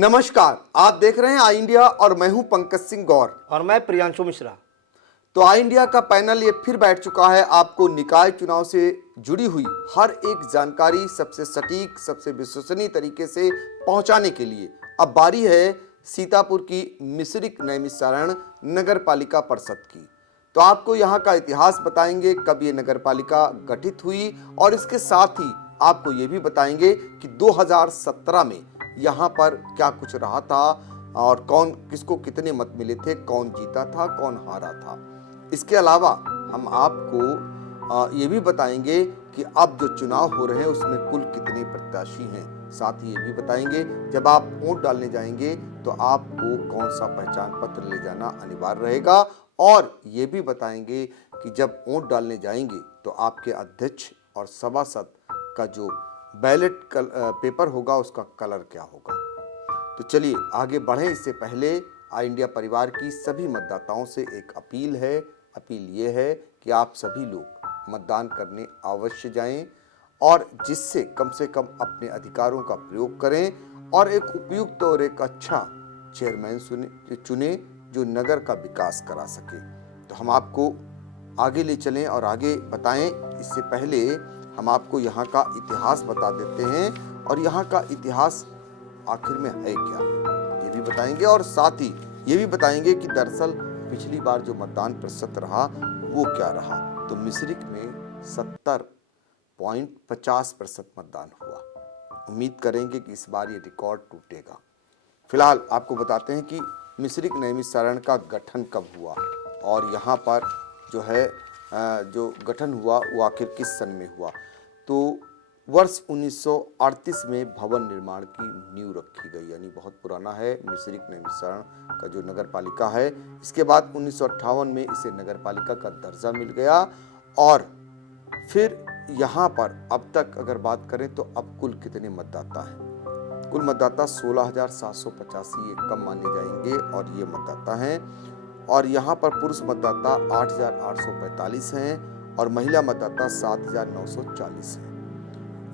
नमस्कार, आप देख रहे हैं आई इंडिया और मैं हूं पंकज सिंह गौर और मैं प्रियांशु मिश्रा। तो आई इंडिया का पैनल ये फिर बैठ चुका है आपको निकाय चुनाव से जुड़ी हुई हर एक जानकारी सबसे सटीक, सबसे विश्वसनीय तरीके से पहुंचाने के लिए। अब बारी है सीतापुर की मिश्रिक नैमिषारण्य नगर पालिका परिषद की। तो आपको यहाँ का इतिहास बताएंगे, कब ये नगर पालिका गठित हुई, और इसके साथ ही आपको ये भी बताएंगे कि 2017 में यहाँ पर क्या कुछ रहा था और कौन किसको कितने मत मिले थे, कौन जीता था, कौन हारा था। इसके अलावा हम आपको ये भी बताएंगे कि अब जो चुनाव हो रहे हैं उसमें कुल कितने प्रत्याशी हैं। साथ ही ये भी बताएंगे जब आप वोट डालने जाएंगे तो आपको कौन सा पहचान पत्र ले जाना अनिवार्य रहेगा, और ये भी बताएंगे कि जब वोट डालने जाएंगे तो आपके अध्यक्ष और सभासद का जो बैलेट पेपर होगा उसका कलर क्या होगा। तो चलिए आगे बढ़ें। इससे पहले आई इंडिया परिवार की सभी मतदाताओं से एक अपील है। अपील ये है कि आप सभी लोग मतदान करने अवश्य जाएं और जिससे कम से कम अपने अधिकारों का प्रयोग करें और एक उपयुक्त और एक अच्छा चेयरमैन चुने जो नगर का विकास करा सके। तो हम आपको आगे ले चलें और आगे बताएं। इससे पहले हम आपको यहाँ का इतिहास बता देते हैं और यहाँ का इतिहास आखिर में है क्या ये भी बताएंगे, और साथ ही ये भी बताएंगे कि दरअसल पिछली बार जो मतदान प्रतिशत रहा वो क्या रहा। तो मिश्रिक में 70.50% मतदान हुआ। उम्मीद करेंगे कि इस बार ये रिकॉर्ड टूटेगा। फिलहाल आपको बताते हैं कि मिश्रिक नैमिषारण्य का गठन कब हुआ और यहाँ पर जो है जो गठन हुआ वो आखिर किस सन में हुआ। तो वर्ष 1938 में भवन निर्माण की नींव रखी गई, यानी बहुत पुराना है मिश्रिक नैमिषारण्य का जो नगर पालिका है। इसके बाद 1958 में इसे नगर पालिका का दर्जा मिल गया और फिर यहाँ पर अब तक अगर बात करें तो अब कुल कितने मतदाता हैं। कुल मतदाता 16,785 ये कम माने जाएंगे और ये मतदाता हैं, और यहाँ पर पुरुष मतदाता 8,845 हैं और महिला मतदाता 7,940 हैं।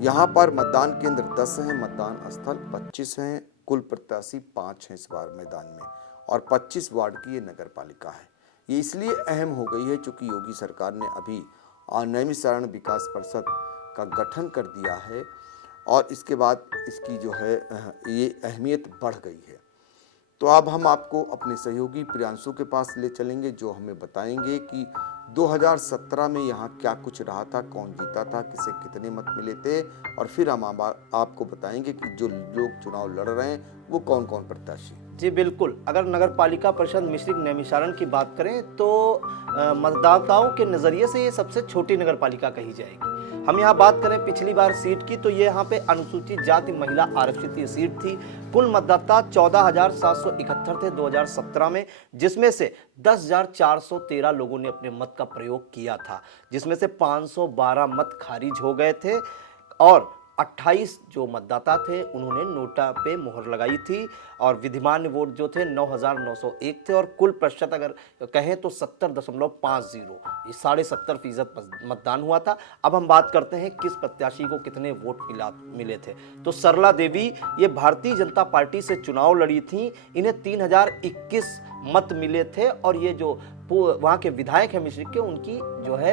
यहाँ पर मतदान केंद्र 10 हैं, मतदान स्थल 25 हैं, कुल प्रत्याशी 5 हैं इस बार मैदान में, और 25 वार्ड की ये नगर पालिका है। ये इसलिए अहम हो गई है क्योंकि योगी सरकार ने अभी नैमिषारण्य विकास परिषद का गठन कर दिया है और इसके बाद इसकी जो है ये अहमियत बढ़ गई है। तो अब हम आपको अपने सहयोगी प्रियांशु के पास ले चलेंगे जो हमें बताएंगे कि 2017 में यहाँ क्या कुछ रहा था, कौन जीता था, किसे कितने मत मिले थे, और फिर हम आपको बताएंगे कि जो लोग चुनाव लड़ रहे हैं वो कौन कौन प्रत्याशी। जी बिल्कुल, अगर नगर पालिका परिषद मिश्रिक नैमिषारण्य की बात करें तो मतदाताओं के नज़रिए से ये सबसे छोटी नगर पालिका कही जाएगी। हम यहाँ बात करें पिछली बार सीट की तो ये यहाँ पे अनुसूचित जाति महिला आरक्षित ये सीट थी। कुल मतदाता 14,771 थे 2017 में, जिसमें से 10,413 लोगों ने अपने मत का प्रयोग किया था, जिसमें से 512 मत खारिज हो गए थे और 28 जो मतदाता थे उन्होंने नोटा पे मोहर लगाई थी, और विधिमान्य वोट जो थे 9,901 थे, और कुल प्रतिशत अगर कहें तो 70.50, ये 70.5% मतदान हुआ था। अब हम बात करते हैं किस प्रत्याशी को कितने वोट मिले थे। तो सरला देवी ये भारतीय जनता पार्टी से चुनाव लड़ी थी, इन्हें 3,021 मत मिले थे, और ये जो वहाँ के विधायक हैं मिश्रिक के, उनकी जो है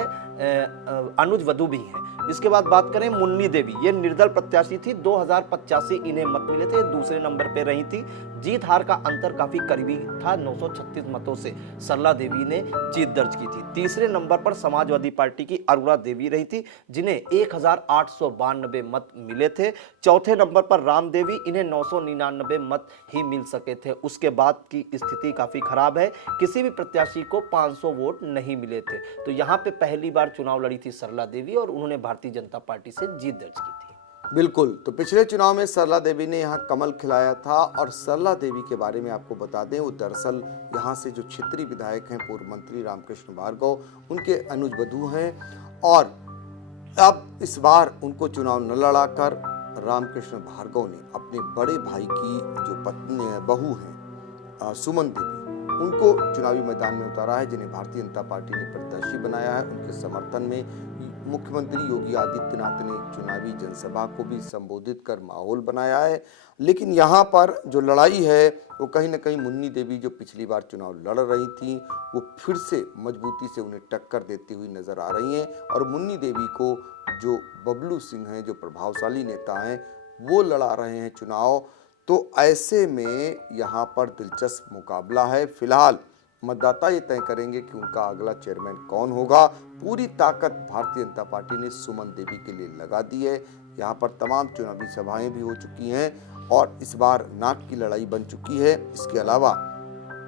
अनुज वधु भी हैं। इसके बाद बात करें मुन्नी देवी, ये निर्दल प्रत्याशी थी, 2,085 इन्हें मत मिले थे, दूसरे नंबर पे रही थी। जीत हार का अंतर काफी करीबी था, 936 मतों से सरला देवी ने जीत दर्ज की थी। तीसरे नंबर पर समाजवादी पार्टी की अरुणा देवी रही थी, जिन्हें 1,892 मत मिले थे। चौथे नंबर पर राम देवी, इन्हें 999 मत ही मिल सके थे। उसके बाद की स्थिति काफी खराब है, किसी भी प्रत्याशी को 500 वोट नहीं मिले थे। तो यहाँ पे पहली बार चुनाव लड़ी थी सरला देवी और उन्होंने भारतीय जनता पार्टी से जीत दर्ज की थी। बिल्कुल, तो पिछले चुनाव में सरला देवी ने यहाँ कमल खिलाया था, और सरला देवी के बारे में आपको बता दें वो दरअसल यहाँ से जो क्षेत्रीय विधायक हैं पूर्व मंत्री रामकृष्ण भार्गव, उनके अनुज वधु हैं, और अब इस बार उनको चुनाव न लड़ाकर रामकृष्ण भार्गव ने अपने बड़े भाई की जो पत्नी बहू हैं सुमन देवी, उनको चुनावी मैदान में उतारा है, जिन्हें भारतीय जनता पार्टी ने प्रत्याशी बनाया है। उनके समर्थन में मुख्यमंत्री योगी आदित्यनाथ ने एक चुनावी जनसभा को भी संबोधित कर माहौल बनाया है। लेकिन यहाँ पर जो लड़ाई है वो कहीं ना कहीं मुन्नी देवी, जो पिछली बार चुनाव लड़ रही थी, वो फिर से मजबूती से उन्हें टक्कर देती हुई नजर आ रही हैं। और मुन्नी देवी को जो बबलू सिंह हैं, जो प्रभावशाली नेता हैं, वो लड़ा रहे हैं चुनाव। तो ऐसे में यहाँ पर दिलचस्प मुकाबला है। फिलहाल मतदाता ये तय करेंगे कि उनका अगला चेयरमैन कौन होगा। पूरी ताकत भारतीय जनता पार्टी ने सुमन देवी के लिए लगा दी है। यहाँ पर तमाम चुनावी सभाएं भी हो चुकी हैं और इस बार नाक की लड़ाई बन चुकी है। इसके अलावा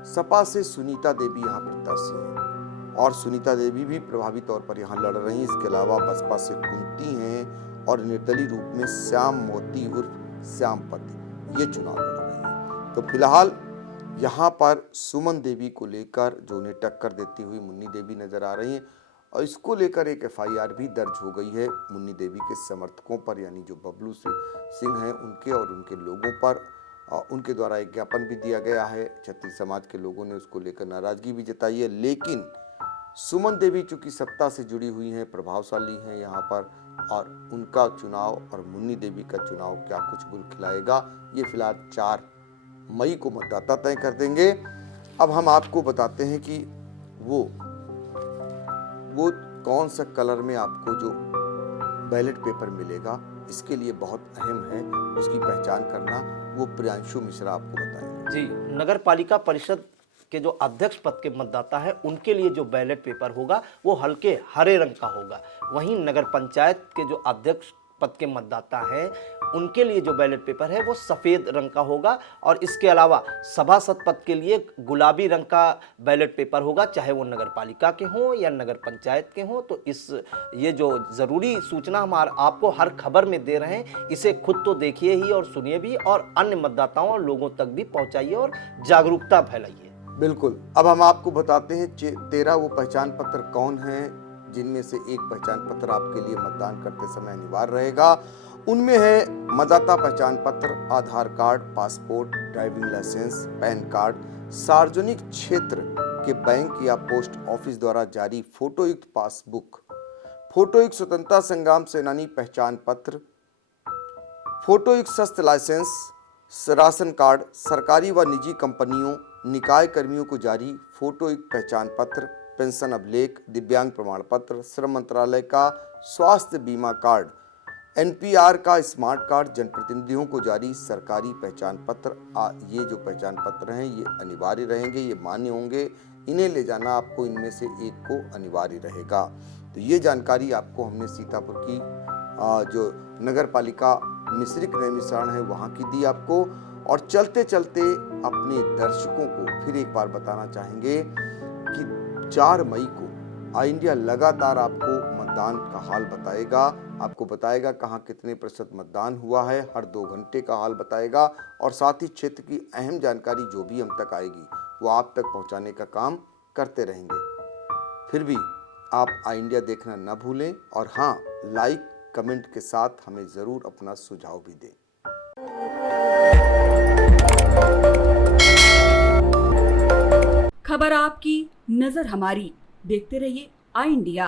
सपा से सुनीता देवी यहाँ प्रत्याशी हैं और सुनीता देवी भी प्रभावी तौर पर यहाँ लड़ रही हैं। इसके अलावा बसपा से कुंती हैं और निर्दलीय रूप में श्याम मोती उर्फ श्यामपति ये चुनाव लड़ रही हैं। तो फिलहाल यहाँ पर सुमन देवी को लेकर जो उन्हें टक्कर देती हुई मुन्नी देवी नजर आ रही हैं और इसको लेकर एक एफआईआर भी दर्ज हो गई है मुन्नी देवी के समर्थकों पर, यानी जो बबलू सिंह हैं उनके और उनके लोगों पर। उनके द्वारा एक ज्ञापन भी दिया गया है। क्षत्रिय समाज के लोगों ने उसको लेकर नाराजगी भी जताई है। लेकिन सुमन देवी चूंकि सत्ता से जुड़ी हुई हैं, प्रभावशाली हैं यहाँ पर, और उनका चुनाव और मुन्नी देवी का चुनाव क्या कुछ गुल खिलाएगा, ये फिलहाल 4 मई को मतदाता तय कर देंगे। अब हम आपको बताते हैं कि वो कौन सा कलर में आपको जो बैलेट पेपर मिलेगा, इसके लिए बहुत अहम है उसकी पहचान करना। वो प्रियांशु मिश्रा आपको बताएंगे। जी, नगर पालिका परिषद के जो अध्यक्ष पद के मतदाता है उनके लिए जो बैलेट पेपर होगा वो हल्के हरे रंग का होगा। वहीं नगर पंचायत के जो अध्यक्ष पद के मतदाता हैं उनके लिए जो बैलेट पेपर है वो सफ़ेद रंग का होगा। और इसके अलावा सभासद पद के लिए गुलाबी रंग का बैलेट पेपर होगा, चाहे वो नगर पालिका के हों या नगर पंचायत के हों। तो ये जो ज़रूरी सूचना हम आपको हर खबर में दे रहे हैं, इसे खुद तो देखिए ही और सुनिए भी, और अन्य मतदाताओं और लोगों तक भी पहुंचाइए और जागरूकता फैलाइए। बिल्कुल। अब हम आपको बताते हैं 13 वो पहचान पत्र कौन हैं, जिनमें से एक पहचान पत्र आपके लिए मतदान करते समय अनिवार्य रहेगा। उनमें है मतदाता पहचान पत्र, Aadhaar card, passport, driving licence, PAN card, सार्वजनिक क्षेत्र के बैंक या पोस्ट ऑफिस द्वारा जारी फोटोयुक्त पासबुक, फोटोयुक्त स्वतंत्रता संग्राम सेनानी पहचान पत्र, फोटोयुक्त शस्त्र लाइसेंस, राशन कार्ड, सरकारी व निजी कंपनियों, निकाय कर्मियों को जारी फोटोयुक्त पहचान पत्र, पेंशन अभिलेख, दिव्यांग प्रमाण पत्र, श्रम मंत्रालय का स्वास्थ्य बीमा कार्ड, एनपीआर का स्मार्ट कार्ड, जनप्रतिनिधियों को जारी सरकारी पहचान पत्र। ये जो पहचान पत्र हैं ये अनिवार्य रहेंगे, ये मान्य होंगे। इन्हें ले जाना आपको इनमें से एक को अनिवार्य रहेगा। तो ये जानकारी आपको हमने सीतापुर की जो नगर पालिका मिश्रिक नैमिषारण है वहाँ की दी आपको। और चलते चलते अपने दर्शकों को फिर एक बार बताना चाहेंगे कि 4 मई को आई इंडिया लगातार आपको मतदान का हाल बताएगा। आपको बताएगा कहाँ कितने प्रतिशत मतदान हुआ है, हर 2 घंटे का हाल बताएगा, और साथ ही क्षेत्र की अहम जानकारी जो भी हम तक आएगी वो आप तक पहुंचाने का काम करते रहेंगे। फिर भी आप आई इंडिया देखना न भूलें, और हाँ, लाइक कमेंट के साथ हमें ज़रूर अपना सुझाव भी दें। खबर आपकी, नजर हमारी। देखते रहिए आई इंडिया।